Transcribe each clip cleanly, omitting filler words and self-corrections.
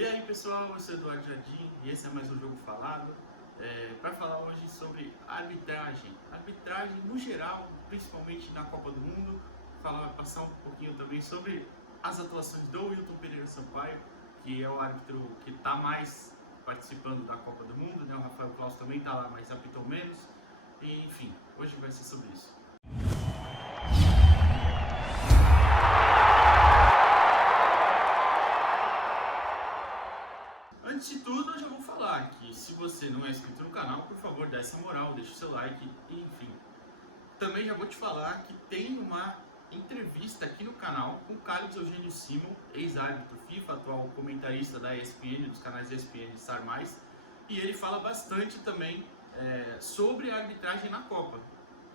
E aí pessoal, eu sou Eduardo Jardim e esse é mais um Jogo Falado para falar hoje sobre arbitragem. Arbitragem no geral, principalmente na Copa do Mundo, passar um pouquinho também sobre as atuações do Wilton Pereira Sampaio, que é o árbitro que está mais participando da Copa do Mundo, né? O Rafael Claus também está lá, mas apitou menos. E, enfim, hoje vai ser sobre isso. Antes de tudo, eu já vou falar que se você não é inscrito no canal, por favor, dá essa moral, deixa o seu like e enfim. Também já vou te falar que tem uma entrevista aqui no canal com o Carlos Eugênio Simon, ex-árbitro FIFA, atual comentarista da ESPN, dos canais ESPN e Star+, e ele fala bastante também sobre a arbitragem na Copa,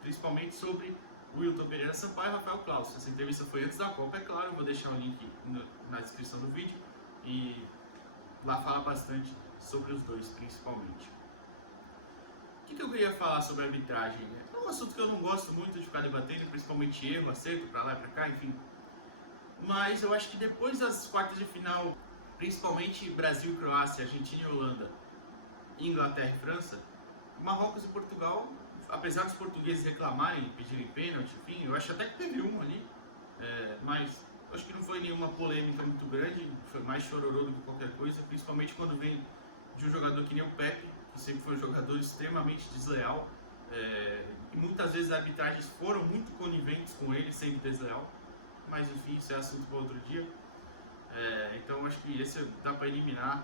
principalmente sobre o Wilton Pereira Sampaio e Rafael Claus. Essa entrevista foi antes da Copa, é claro, eu vou deixar o link na descrição do vídeo e lá fala bastante sobre os dois, principalmente. O que eu queria falar sobre a arbitragem? É um assunto que eu não gosto muito de ficar debatendo, principalmente erro, acerto, pra lá e pra cá, enfim. Mas eu acho que depois das quartas de final, principalmente Brasil e Croácia, Argentina e Holanda, Inglaterra e França, Marrocos e Portugal, apesar dos portugueses reclamarem, pedirem pênalti, enfim, eu acho até que teve um ali, mas acho que não foi nenhuma polêmica muito grande, foi mais chororô do que qualquer coisa, principalmente quando vem de um jogador que nem o Pepe, que sempre foi um jogador extremamente desleal, e muitas vezes as arbitragens foram muito coniventes com ele, sendo desleal, mas enfim, isso é assunto para outro dia. Então acho que esse dá para eliminar.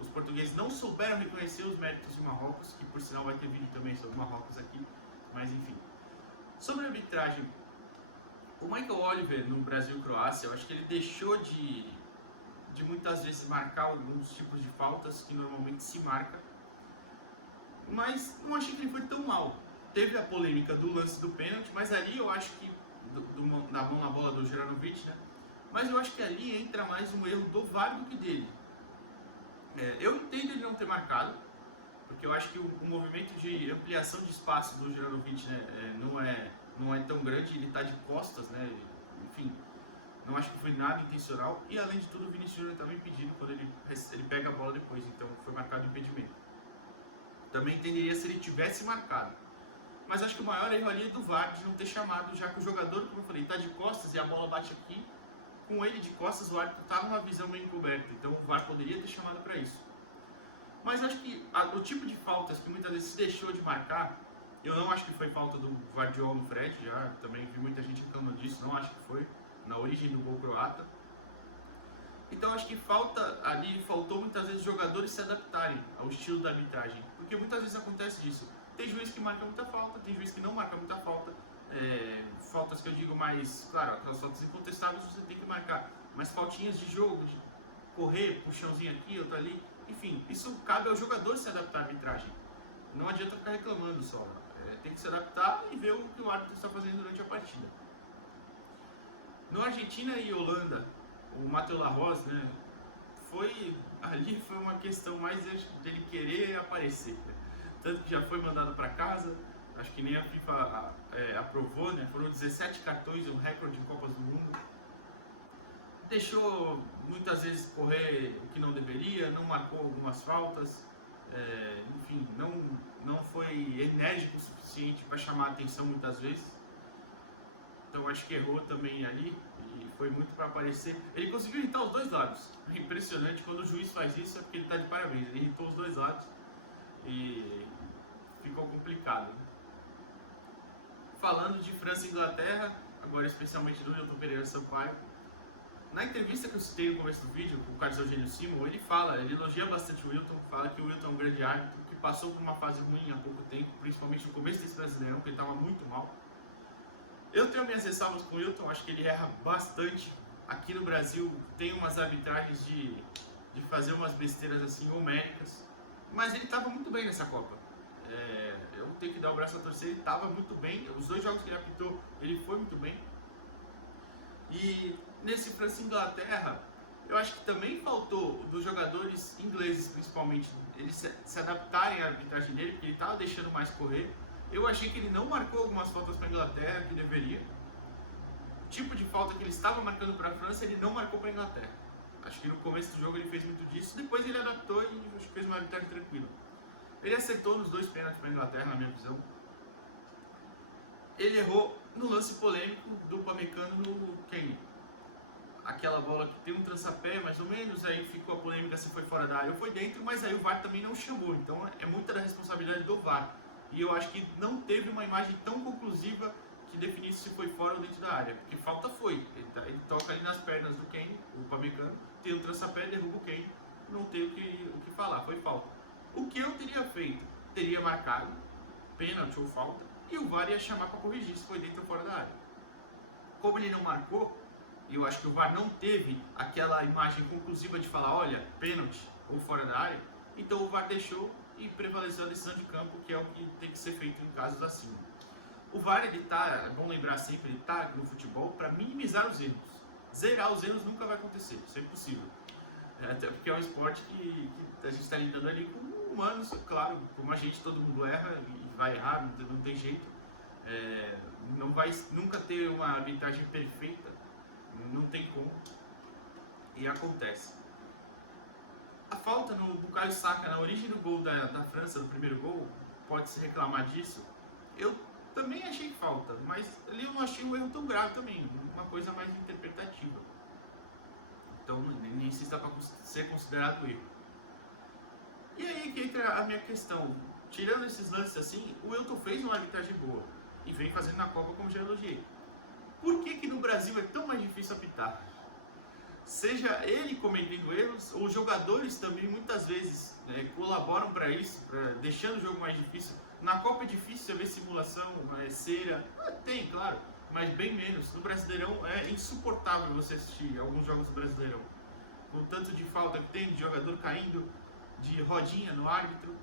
Os portugueses não souberam reconhecer os méritos de Marrocos, que por sinal vai ter vídeo também sobre Marrocos aqui, mas enfim. Sobre a arbitragem, o Michael Oliver no Brasil e Croácia, eu acho que ele deixou de muitas vezes marcar alguns tipos de faltas que normalmente se marca, mas não achei que ele foi tão mal. Teve a polêmica do lance do pênalti, mas ali eu acho que da mão na bola do Juranovic, né? Mas eu acho que ali entra mais um erro do VAR do que dele. Eu entendo ele não ter marcado, porque eu acho que o movimento de ampliação de espaço do Juranovic, né, não é tão grande, ele está de costas, né? Enfim, não acho que foi nada intencional. E além de tudo, o Vinícius Júnior estava impedido quando ele pega a bola depois, então foi marcado o impedimento. Também entenderia se ele tivesse marcado. Mas acho que o maior erro ali é do VAR de não ter chamado, já que o jogador, como eu falei, está de costas e a bola bate aqui. Com ele de costas, o árbitro está numa visão meio encoberta, então o VAR poderia ter chamado para isso. Mas acho que o tipo de faltas que muitas vezes se deixou de marcar, eu não acho que foi falta do Guardiola no Fred, já também vi muita gente reclamando disso, não acho que foi na origem do gol croata. Então acho que faltou muitas vezes os jogadores se adaptarem ao estilo da arbitragem, porque muitas vezes acontece isso. Tem juiz que marca muita falta, tem juiz que não marca muita falta. Faltas que eu digo mais, claro, aquelas faltas incontestáveis você tem que marcar, mas faltinhas de jogo, de correr, puxãozinho aqui, outro ali, enfim, isso cabe ao jogador se adaptar à arbitragem. Não adianta ficar reclamando só, tem que se adaptar e ver o que o árbitro está fazendo durante a partida. No Argentina e Holanda, o Matheus Larroz, né, foi uma questão mais dele querer aparecer, né? Tanto que já foi mandado para casa. Acho que nem a FIFA aprovou, né? Foram 17 cartões, um recorde em Copas do Mundo. Deixou muitas vezes correr o que não deveria, não marcou algumas faltas, enfim, não foi enérgico o suficiente para chamar a atenção muitas vezes. Então acho que errou também ali e foi muito para aparecer. Ele conseguiu irritar os dois lados. É impressionante, quando o juiz faz isso é porque ele está de parabéns. Ele irritou os dois lados e ficou complicado, né? Falando de França e Inglaterra, agora especialmente do Wilton Pereira Sampaio, na entrevista que eu citei no começo do vídeo com o Carlos Eugênio Simon, ele elogia bastante o Wilton, fala que o Wilton é um grande árbitro, que passou por uma fase ruim há pouco tempo, principalmente no começo desse Brasileirão, que ele estava muito mal. Eu tenho minhas ressalvas com o Wilton, acho que ele erra bastante. Aqui no Brasil tem umas arbitragens de fazer umas besteiras assim homéricas, mas ele estava muito bem nessa Copa. Eu tenho que dar o braço a torcer, ele estava muito bem, os dois jogos que ele apitou, ele foi muito bem. E nesse França e Inglaterra, eu acho que também faltou dos jogadores ingleses, principalmente, eles se adaptarem à arbitragem dele, porque ele estava deixando mais correr. Eu achei que ele não marcou algumas faltas para a Inglaterra, que deveria. O tipo de falta que ele estava marcando para a França, ele não marcou para a Inglaterra. Acho que no começo do jogo ele fez muito disso, depois ele adaptou e acho que fez uma arbitragem tranquila. Ele acertou nos 2 pênaltis para a Inglaterra, na minha visão. Ele errou no lance polêmico do Upamecano no Kane. Aquela bola que tem um trançapé, mais ou menos, aí ficou a polêmica se foi fora da área ou foi dentro, mas aí o VAR também não chamou, então é muita da responsabilidade do VAR. E eu acho que não teve uma imagem tão conclusiva que definisse se foi fora ou dentro da área, porque falta foi. Ele toca ali nas pernas do Kane, o Upamecano, tem um trançapé, derruba o Kane, não tem o que falar, foi falta. O que eu teria feito? Teria marcado pênalti ou falta, e o VAR ia chamar para corrigir se foi dentro ou fora da área. Como ele não marcou, e eu acho que o VAR não teve aquela imagem conclusiva de falar, olha, pênalti ou fora da área, então o VAR deixou e prevaleceu a decisão de campo, que é o que tem que ser feito em casos assim. O VAR, ele tá, é bom lembrar sempre, ele tá no futebol para minimizar os erros. Zerar os erros nunca vai acontecer, isso é impossível. Até porque é um esporte que a gente está lidando ali com humanos, claro, como a gente, todo mundo erra e vai errar, não tem jeito. Não vai nunca ter uma arbitragem perfeita, não tem como, e acontece. A falta no Bukayo Saka, na origem do gol da França, do primeiro gol, pode-se reclamar disso. Eu também achei falta, mas ali eu não achei um erro tão grave também, uma coisa mais interpretativa. Então nem se está para ser considerado erro. E aí que entra a minha questão. Tirando esses lances assim, o Wilton fez uma arbitragem boa e vem fazendo na Copa, como já elogiei. Por que no Brasil é tão mais difícil apitar? Seja ele cometendo erros, ou os jogadores também muitas vezes colaboram para isso, deixando o jogo mais difícil. Na Copa é difícil você ver simulação, cera, tem, claro, mas bem menos. No Brasileirão é insuportável você assistir alguns jogos do Brasileirão. Com o tanto de falta que tem, de jogador caindo, de rodinha no árbitro,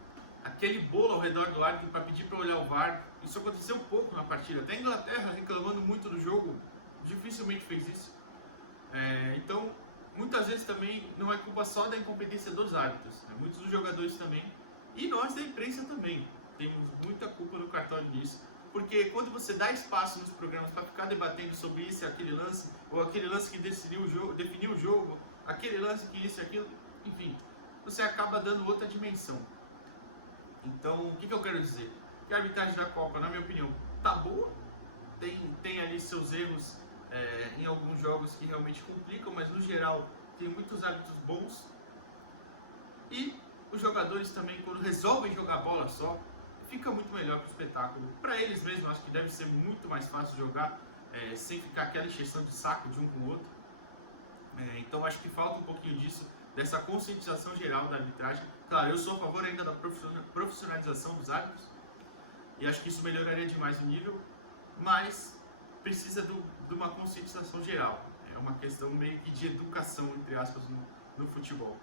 aquele bolo ao redor do árbitro para pedir para olhar o VAR. Isso aconteceu um pouco na partida. Até a Inglaterra, reclamando muito do jogo, dificilmente fez isso. Então, muitas vezes também não é culpa só da incompetência dos árbitros, muitos dos jogadores também, e nós da imprensa também temos muita culpa no cartório nisso, porque quando você dá espaço nos programas para ficar debatendo sobre isso e aquele lance, ou aquele lance que definiu o jogo, aquele lance que isso e aquilo, enfim, você acaba dando outra dimensão. Então, o que eu quero dizer? Que a arbitragem da Copa, na minha opinião, tá boa, tem ali seus erros em alguns jogos que realmente complicam, mas no geral tem muitos árbitros bons. E os jogadores também, quando resolvem jogar bola só, fica muito melhor para o espetáculo. Para eles mesmos, acho que deve ser muito mais fácil jogar sem ficar aquela encheção de saco de um com o outro. Então acho que falta um pouquinho disso, dessa conscientização geral da arbitragem. Claro, eu sou a favor ainda da profissionalização dos árbitros e acho que isso melhoraria demais o nível, mas precisa de uma conscientização geral. É uma questão meio que de educação, entre aspas, no futebol.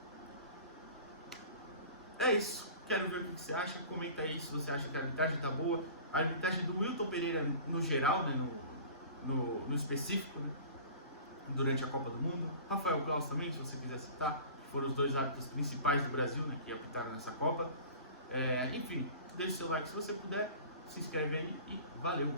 É isso. Quero ver o que você acha. Comenta aí se você acha que a arbitragem está boa. A arbitragem do Wilton Pereira no geral, no específico, durante a Copa do Mundo. Rafael Claus também, se você quiser citar, que foram os 2 árbitros principais do Brasil, que apitaram nessa Copa. Enfim, deixe seu like se você puder, se inscreve aí e valeu!